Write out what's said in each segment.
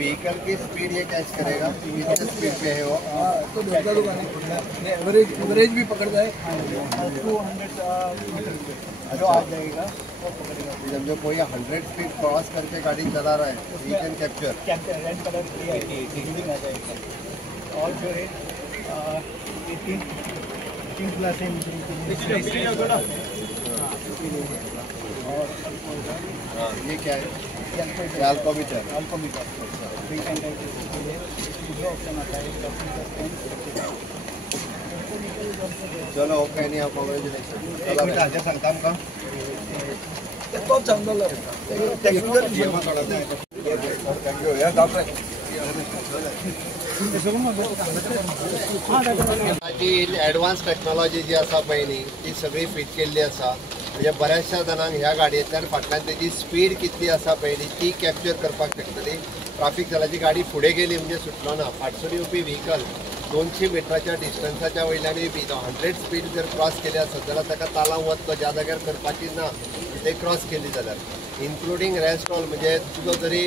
Vehicle की speed ये catch करेगा, कितनी स्पीड पे है वो, तो एवरेज भी पकड़ता है 200 जो आ जाएगा वो पकड़ेगा। जब जो कोई 100 स्पीड क्रॉस करके गाड़ी चला रहा है we can capture red colour आ जाएगा। और जो है 18 प्लस और ये क्या है, अल्कोमीटर। चलो ओके नहीं आप कॉन्ग्रेचुलेशन सांगता का तो चांगलं थँक्यू या डॉक्टर ॲडवान्स टेक्नॉलॉजी जी आसा पळय न्ही ती सगळी फिट केल्ली आसा। म्हणजे बऱ्याचशा जणांक ह्या गाडयेंतल्यान फाटल्यान तेजी स्पीड कितली आसा पळय न्ही ती कॅप्चर करपाक शकतली। ट्राफीक जाल्याची गाडी फुडें गेली म्हणजे सुटलो ना, फाटसून येवपी व्हीकल 200 मिटराच्या डिस्टन्साच्या वयल्यानूय बी 100 स्पीड जर क्रॉस केली आसत जाल्यार ताका तालांव वचलो ज्या जाग्यार करपाची ना ते क्रॉस केली जाल्यार इन्क्लुडींग रेस्ट ऑल म्हणजे तुजो जरी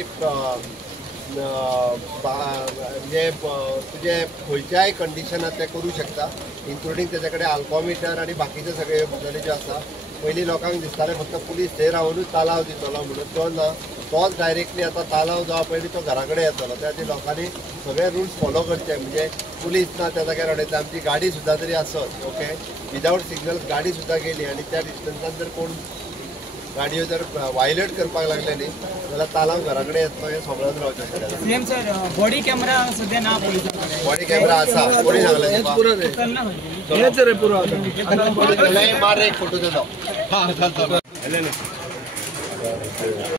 म्हणजे तुझे खंयच्याय कंडिशनात ते करू शकता, इन्क्लुडींग तेजे कडेन अल्कोमीटर आनी बाकीचे सगळे गजाली ज्यो आसा। पयलीं लोकांक दिसतालें फक्त पुलीस थंय रावनूच तालाव दितलो म्हणून, तो ना, तोच डायरेक्टली आतां तालाव जावं पयलीं तो घरा कडेन येतलो। त्या खातीर लोकांनी सगळे रुल्स फॉलो करचे, म्हणजे पुलीस ना त्या जाग्यार अडयता आमची गाडी सुद्दां जरी आसत ओके विदावट सिग्नल गाडी सुद्दां गेली आनी त्या डिस्टन्सान जर कोण गाडयो जर वायलेट करपाक लागले न्ही जाल्यार तालाव घरा कडेन येतलो हें सगळ्यांत रावचें पडटलें। सीएम सर बॉडी कॅमेरा सध्या ना पोलिसांकडे, बॉडी कॅमेरा आसा कोणी सांगलें हेच रे पुरो मार एक फोटो देतो।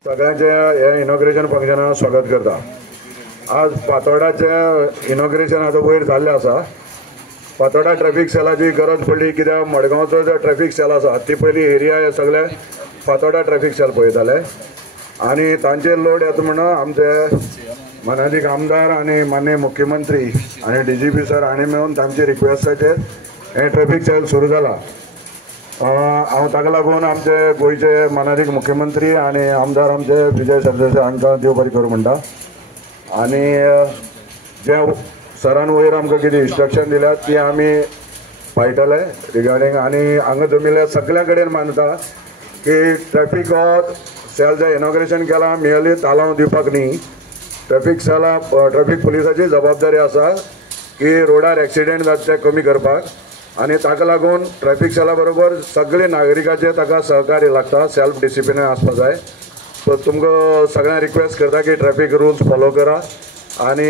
सगळ्यांचे हे इनॉग्रेशन फंक्शनाक स्वागत करता। आज फातोर्डाचे इनॉग्रेशन आतां वयर जाल्लें आसा। फातोर्डा ट्रॅफिक सेलाची गरज पडली कित्याक मडगांवचो जो ट्रॅफिक सेल आसा ती पयली एरिया हे सगळे फातोर्डा ट्रॅफिक सेल पळयताले आनी तांचेर लोड येता म्हणून आमचे माननीय आमदार आनी माननीय मुख्यमंत्री आनी DGP सर हांणी मेळून तांचे रिक्वेस्टाचेर हे ट्रॅफिक सेल सुरू जाला। हांव ताका लागून आमचे गोंयचे माननीय मुख्यमंत्री आनी आमदार आमचे विजय सरदेसाय हांकां देव बरें करूं म्हणटा। आनी जे सरान वयर आमकां कितें इन्स्ट्रक्शन दिल्यात ती आमी पाळटले रिगार्डींग। आनी हांगा जमिल्ल्या सगळ्या कडेन मानता की ट्रॅफिक हो सेल जे इनॉग्रेशन केलां मेयरली तालांव दिवपाक न्ही, ट्रॅफिक सेला ट्रॅफिक पुलिसाची जबाबदारी आसा की रोडार एक्सिडेंट जाता ते कमी करपाक आनी ताका लागून ट्रॅफिक सेला बरोबर सगळे नागरिकाचे ताका सहकार्य लागता, सेल्फ डिसिप्लिन आसपा जाय। सो तुमकां सगळ्यांक रिक्वेस्ट करता की ट्रॅफिक रुल्स फॉलो करा आनी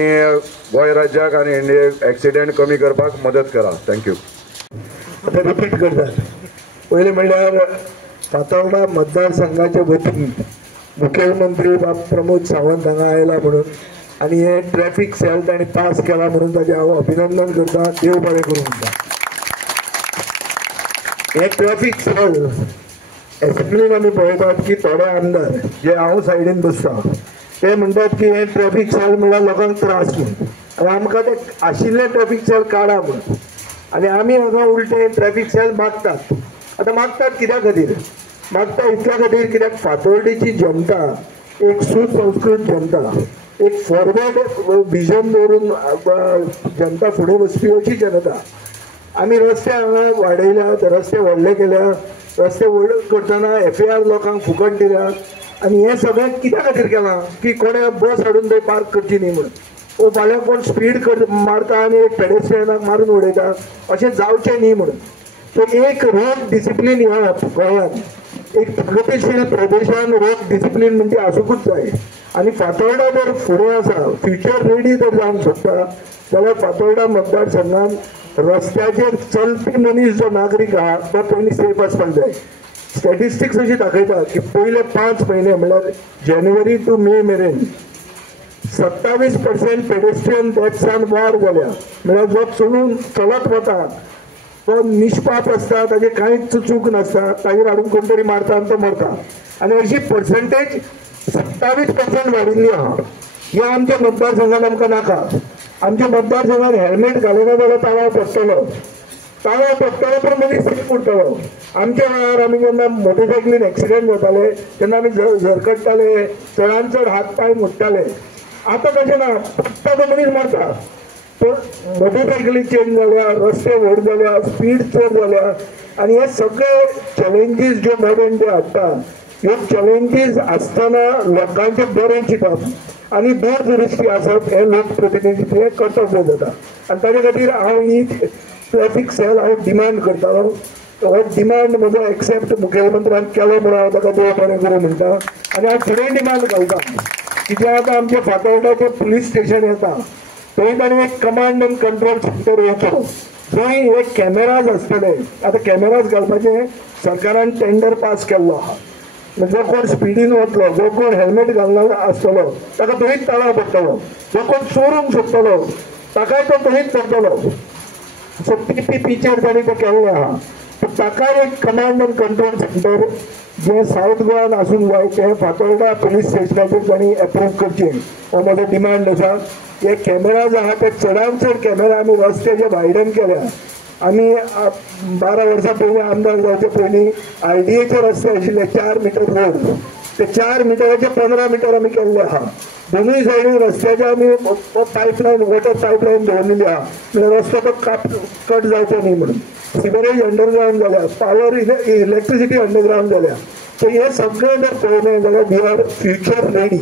गोंय राज्याक आनी इंडियेक एक्सिडेंट कमी करपाक मदत करा। थँक्यू। आता रिपीट करता पहिले म्हणल्यार फातोर्डा मतदारसंघाचे वतीन मुख्यमंत्री प्रमोद सावंत हांगा आयला म्हणून आनी हे ट्रॅफिक सेल ताणें पास केला म्हणून ताचें हांव अभिनंदन करता, देव बरें करूं म्हणटा। हे ट्रॅफिक सेल एसेंब्लीन आमी पळयतात की थोडे आमदार जे हांव सायडीन बसता ते म्हणटात की हे ट्रॅफिक सेल म्हणल्यार लोकांक त्रास म्हणून आनी आमकां ते आशिल्ले ट्रॅफिक सेल काडा म्हणून आनी आमी हांगा उलटे ट्रॅफिक सेल मागतात. आतां मागतात कित्या खातीर मागता इतल्या खातीर कित्याक फातोर्डेची जनता एक सुसंस्कृत जनता एक फॉरवर्ड विजन दवरून जनता फुडें वचपी अशी जनता. आमी रस्ते हांगा वाडयल्यात, रस्ते व्हडले केल्यात, रस्ते व्हड करतना FAR लोकांक फुकट दिल्यात आनी हें सगळें कित्या खातीर केलां की कोणे बस हाडून थंय पार्क करची न्ही म्हणून. वो फाल्यां कोण स्पीड मारता आनी एक पेडेस्ट्रियनाक मारून उडयता अशें जावचें न्ही म्हणून. सो एक रोड डिसिप्लीन ह्या गोंयांत एक प्रगतीशील प्रदेशान रोड डिसिप्लीन म्हणजे आसूंकूच जाय. आनी फातोर्डा जर फुडें आसा फ्युचर रेडी जर जावंक सोदता जाल्यार फातोर्डा मतदारसंघात रस्त्याचेर चलपी मनीस जो नागरीक आहा तो पयलीं सेफ आसपाक जाय. स्टॅटिस्टिक्स अशी दाखयता की पयले 5 म्हयने म्हणल्यार जानेवारी टू मे मेरेन 27% पेडेस्ट्रियन डेथ्सान वाड जाल्या. म्हळ्यार जो चलून चलत वता तो निश्पाप आसता, ताजे कांयच चूक नासता, ताजेर हाडून कोण तरी मारता आनी तो मरता. आनी अशी पर्संटेज 27% वाडिल्ली आहा. हे आमच्या मतदारसंघात आमकां नाका. आमच्या मतदारसंघात हेल्मेट घालिना जाल्यार ताळो पडटलो पण मनीस सेफ उरतलो. आमच्या वेळार आमी जेन्ना मोटरसायकलीन एक्सिडेंट जाताले तेन्ना आमी झरकडटाले, चडांत चड हात पांय मोडटाले. आतां तशें ना, फक्त तो मनीस मरता. तर मोटरसायकली चेंज जाल्या, रस्ते व्हड जाल्या, स्पीड चड जाल्या आनी हे सगळे चॅलेंजीस जे मॉडर्न डे हाडटा ह्यो चॅलेंजीस आसतना लोकांचें बरें चिंतप आनी दूरदृश्टी आसप हें लोकप्रतिनिधीचें कर्तव्य जाता. आनी ताचे खातीर हांव ही ट्रॅफिक सेल हांव डिमांड करतालो. हो डिमांड म्हजो एक्सेप्ट मुखेलमंत्र्यान केलो म्हणून हांव ताका देव बरें करूं म्हणटा. आनी हांव फुडें डिमांड घालता की जे आतां आमच्या फातोर्डाचें पुलीस स्टेशन येता थंय ताणें एक कमांड एंड कंट्रोल सेंटर येवचो जंय हे कॅमेराज आसतले. आतां कॅमेराज घालपाचें सरकारान टेंडर पास केल्लो आहा. जो कोण स्पिडीन वतलो, जो कोण हेल्मेट घालना आसतलो ताका थंयच ताळो पडटलो. जो कोण चोरूंक सोदतलो ताकाय तो थंयच पडटलो. सो PPPचेर ताणें तें केल्लें आहा. ताका एक कमांड एंड कंट्रोल सेंटर जे सावथ गोवान आसूंक जाय तें फातोर्डा पुलीस स्टेशनाचेर तांणी एप्रूव करचें हो म्हजो डिमांड आसा. हे कॅमेराज आहा ते चडांत चड कॅमेरा आमी रस्त्याचे भायल्यान केल्या. आमी 12 वर्सां पयलीं आमदार जावचे पयलीं RDAचे रस्ते आशिल्ले 4 मीटर रोड ते 4 मिटराचे 15 मीटर आमी केल्ले आहा. दोनूय सायडीन रस्त्याचे आमी पायपलायन वॉटर पायपलायन दवरलेली आहा. म्हणजे रस्तो तो कट जावचो न्ही म्हणून. सिवरेज अंडरग्रावंड जाल्या, पावर इलेक्ट्रिसिटी अंडरग्रावंड जाल्या. सो हे सगळें जर पळयलें जाल्यार वी आर फ्युचर रेडी.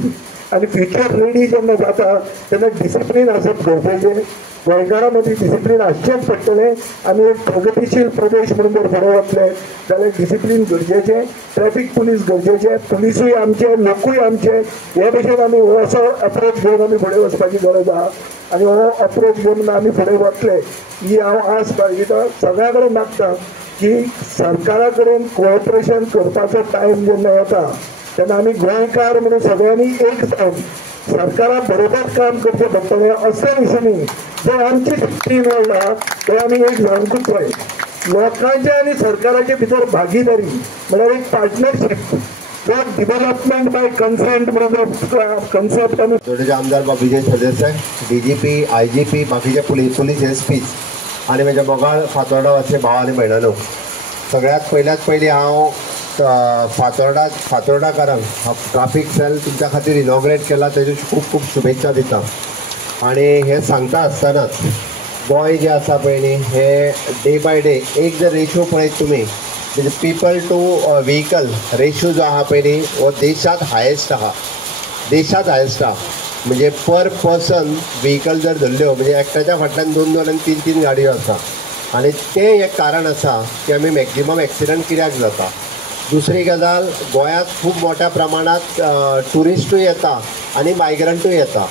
आनी फ्युचर रेडी जेन्ना जाता तेन्ना डिसिप्लीन आसप गरजेचें. गोंयकारा मदीं डिसिप्लीन आसचेंच पडटलें. आमी एक प्रगतीशील प्रदेश म्हणून जर फुडें वतले जाल्यार डिसिप्लीन गरजेचें. ट्रॅफिक पुलीस गरजेचें. पुलिसूय आमचे, लोकूय आमचे. हे भशेन आमी हो असो अप्रोच घेवन आमी फुडें वचपाची गरज आहा. आनी हो अप्रोच घेवन आमी फुडें वतले ही हांव आस बाळगिता. सगळ्या कडेन मागता की सरकारा कडेन कोऑपरेशन करपाचो टायम जेन्ना येता तेन्ना आमी गोंयकार म्हणून सगळ्यांनी एक जावन सरकारा बरोबर काम करचें पडटलें. असल्या विशयांनी जे आमची टीम मेळटा ते आमी एक जावंकूच जाय. लोकांचे आनी सरकाराचे भितर भागीदारी म्हळ्यार एक पार्टनरशीप डेव्हलपमेंट बाय कन्सेंट म्हणून कन्सेप्ट आमी फातोर्डेचे आमदार बाबूजी सदस्य, DGP, IGP, बाकीचे पुलीस SPs आणि म्हज्या मोगाळ फातोर्डा वासी भाव आनी भयणानो, सगळ्यात पयली हांव फातोर्डाकारांक ट्राफीक सेल तुमच्या खातीर इनॉग्रेट केला तेजे खूब शुभेच्छा दिता. आणि हे सांगता आसतनाच गोंय जे आसा पळय न्ही हे डे बाय डे एक जर रेशो पळयत तुमी म्हणजे पीपल टू व्हेकल रेशो जो आहा पळय न्ही हो देशांत हायेस्ट आहा. म्हणजे पर पर्सन व्हेकल जर धरल्यो म्हणजे एकट्याच्या फाटल्यान 2 आनी 3 गाडयो आसा. आनी तें एक कारण आसा की आमी मॅक्झिमम एक्सिडंट कित्याक जाता. दुसरी गजाल गोंयांत खूब मोठ्या प्रमाणात टुरिस्टूय येता आनी मायग्रंटूय येता.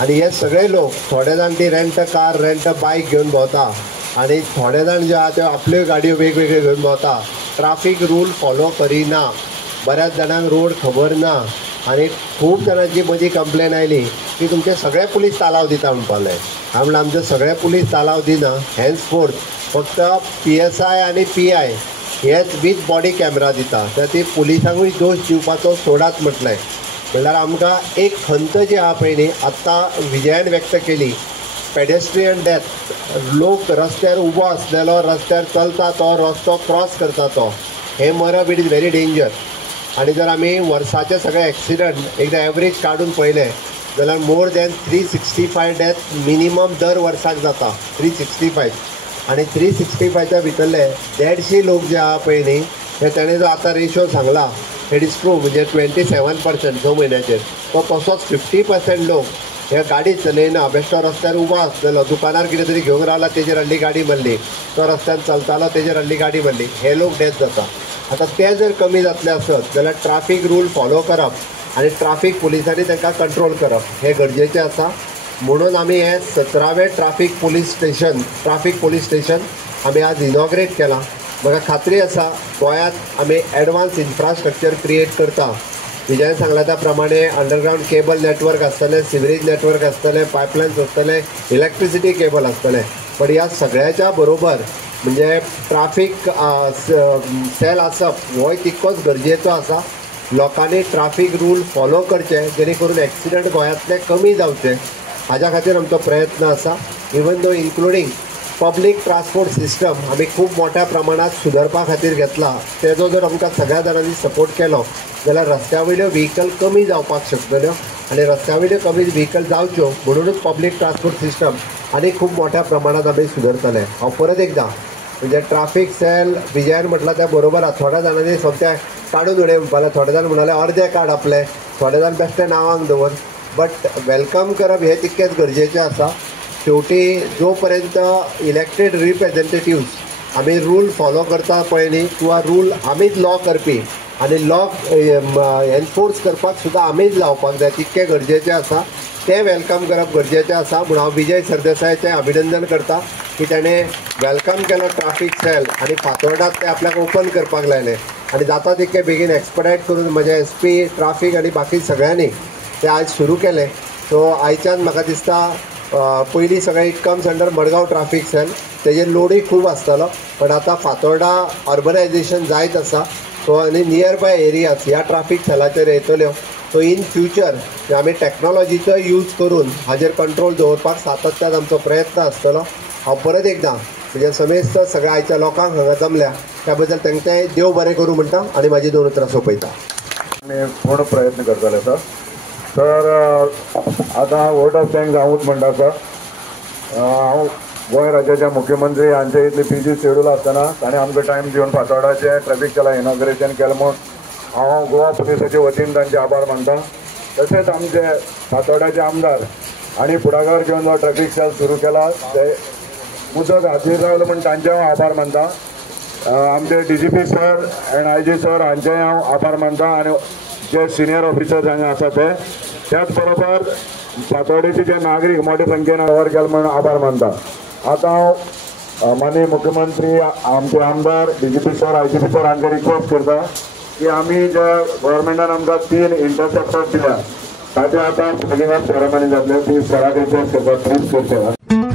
आनी हे सगळे लोक थोडे जाण ती रेंट कार रेंट बायक घेवन भोंवता आनी थोडे जाण जे आहा ते आपल्यो गाडयो वेगवेगळ्यो घेवन भोंवता. ट्राफीक रूल फॉलो करिना. बऱ्याच जाणांक रोड खबर ना. आनी खूब जाणांची मदीं कंप्लेन आयली की तुमचे सगळे पुलीस तालाव दिता म्हणपाले. हांव म्हणलें आमचे सगळे पुलीस तालाव दिना. हेन्स फोर्थ फक्त PSI आनी PI हेच वीथ बॉडी कॅमेरा दिता तर ती पुलिसांकूय दोश दिवपाचो सोडात म्हटलें. म्हणल्यार आमकां एक खंत जी आहा पळय न्ही आत्तां विजयान व्यक्त केली, पेडेस्ट्रियन डेथ, लोक रस्त्यार उबो आसलेलो, रस्त्यार चलता तो, रस्तो क्रॉस करता तो, हें मरप इट इज व्हेरी डेंजर. आनी जर आमी वर्साचे सगळे एक्सिडंट एकदां एवरेज काडून पळयलें जाल्यार मोर दॅन 365 डेथ मिनिमम दर वर्साक जाता. 365 आनी 365च्या भितरले 150 लोक जे आहा पळय न्ही हे ताणें जो आतां रेशो सांगला इट इज ट्रू, म्हणजे 27% 6 म्हयन्याचेर. तो तसोच 50% लोक हे गाडी चलयना, बेश्टो रस्त्यार उबो आसलेलो, दुकानार कितें तरी घेवंक रावला तेजेर हल्ली गाडी मारली, तो रस्त्यान चलतालो तेजेर हल्ली गाडी मारली, हे लोक डेथ जाता. आतां ते जर कमी जातले आसत जाल्यार ट्राफीक रूल फॉलो करप आनी ट्राफीक पुलिसांनी तांकां कंट्रोल करप हें गरजेचें आसा. म्हणून आमी हें 17वें ट्राफीक पुलीस स्टेशन आमी आज इनॉग्रेट केलां. म्हाका खात्री आसा गोंयांत आमी एडवान्स इन्फ्रास्ट्रक्चर क्रिएट करता. विजयान सांगला त्या प्रमाणे अंडरग्रावंड केबल नेटवर्क आसतलें, सिवरेज नेटवर्क आसतलें, पायपलायन्स आसतले, इलेक्ट्रिसिटी केबल आसतलें. पण ह्या सगळ्याच्या बरोबर म्हणजे ट्राफीक सेल आसप होय तितकोच गरजेचो आसा. लोकांनी ट्राफीक रूल फॉलो करचे जेणे करून एक्सिडंट गोंयांतले कमी जावचे, हाज्या खातीर आमचो प्रयत्न आसा. Even though including public transport system आमी खूब मोठ्या प्रमाणात सुदारपा खातीर घेतला. तेजो जर आमकां सगळ्या जाणांनी सपोर्ट केलो जाल्यार रस्त्या वयल्यो व्हेहिकल कमी जावपाक शकतल्यो आनी रस्त्या वयल्यो कमी व्हेहिकल जावच्यो म्हणूनच पब्लीक ट्रान्सपोर्ट सिस्टम आनी खूब मोठ्या प्रमाणात आमी सुदारतले. हांव परत एकदां म्हणजे ट्राफीक सेल विजयान म्हटलां त्या बरोबर थोड्या जाणांनी सोमतें काडून उडय म्हणपाक, थोडे जाण म्हणाले अर्दे काड आपले, थोडे जाण बेश्टे नांवांक दवर. बट वेलकम करप हें तितकेंच गरजेचें आसा. शेवटी जो पर्यंत इलेक्टेड रिप्रेझेंटेटिव्स आमी रूल फॉलो करता पळय न्ही किंवा रूल आमीच लॉ करपी आनी लॉ एनफोर्स करपाक सुद्दां आमीच लावपाक जाय तितकें गरजेचें आसा. तें वेलकम करप गरजेचें आसा. म्हणून हांव विजय सरदेसायाचें अभिनंदन करता की ताणें वेलकम केलो ट्राफीक सेल आनी फातोर्डात तें आपल्याक ओपन करपाक लायलें आनी जाता तितकें बेगीन एक्सपडायट करून म्हजे SP ट्राफीक आनी बाकी सगळ्यांनी तें आयज सुरू केलें. सो आयच्यान म्हाका दिसता पयलीं सगळें it comes under Madgaon traffic cell, तेजेर लोडूय खूब आसतालो. पण आतां फातोर्डा अर्बनायजेशन जायत आसा. सो आनी नियर बाय एरियाज ह्या ट्राफीक सेलाचेर येतल्यो. सो इन फ्युचर आमी टॅक्नोलॉजीचो यूज करून हाजेर कंट्रोल दवरपाक सातत्यान आमचो प्रयत्न आसतलो. हांव परत एकदां म्हणजे समेस्त सगळ्या आयच्या लोकांक हांगा जमल्या त्या बद्दल तांकां देव बरें करूं म्हणटा आनी म्हाजी 2 उतरां सोंपयता. आमी पूर्ण प्रयत्न करतले सर. तर आतां वोट ऑफ थँक्स हांवूच म्हणटा सर. हांव गोंय राज्याचे मुख्यमंत्री हांचे इतले बिजी शेड्यूल आसतना ताणें आमकां टायम दिवन फातोर्डाचें ट्रॅफीक सेला इनॉग्रेशन केलें म्हूण हांव गोवा पुलिसाचे वतीन तांचे आभार मानता. तशेंच आमचे फातोर्डाचे आमदार आनी फुडाकार घेवन जो ट्रॅफीक सेल सुरू केला ते मुजत हातीर रावलो म्हूण तांचे हांव आभार मानता. आमचे DGP sir and IG sir हांचेय हांव आभार मानता आनी जे सिनियर ऑफिसर्स हांगा आसा ते. त्याच बरोबर फातोर्डेचे जे नागरीक मोठ्या संख्येन कवर केले म्हणून आभार मानता. आतां हांव माननीय मुख्यमंत्री आमचे आमदार DGP सर IGP सर हांकां रिक्वेस्ट करता की आमी जे गव्हर्मेंटान आमकां 3 इंटरसेप्टर दिल्या ताचे आतां बिगिनिंग ऑफ सेरेमनी जातले ती सराक रिक्वेस्ट करता प्लीज करचें.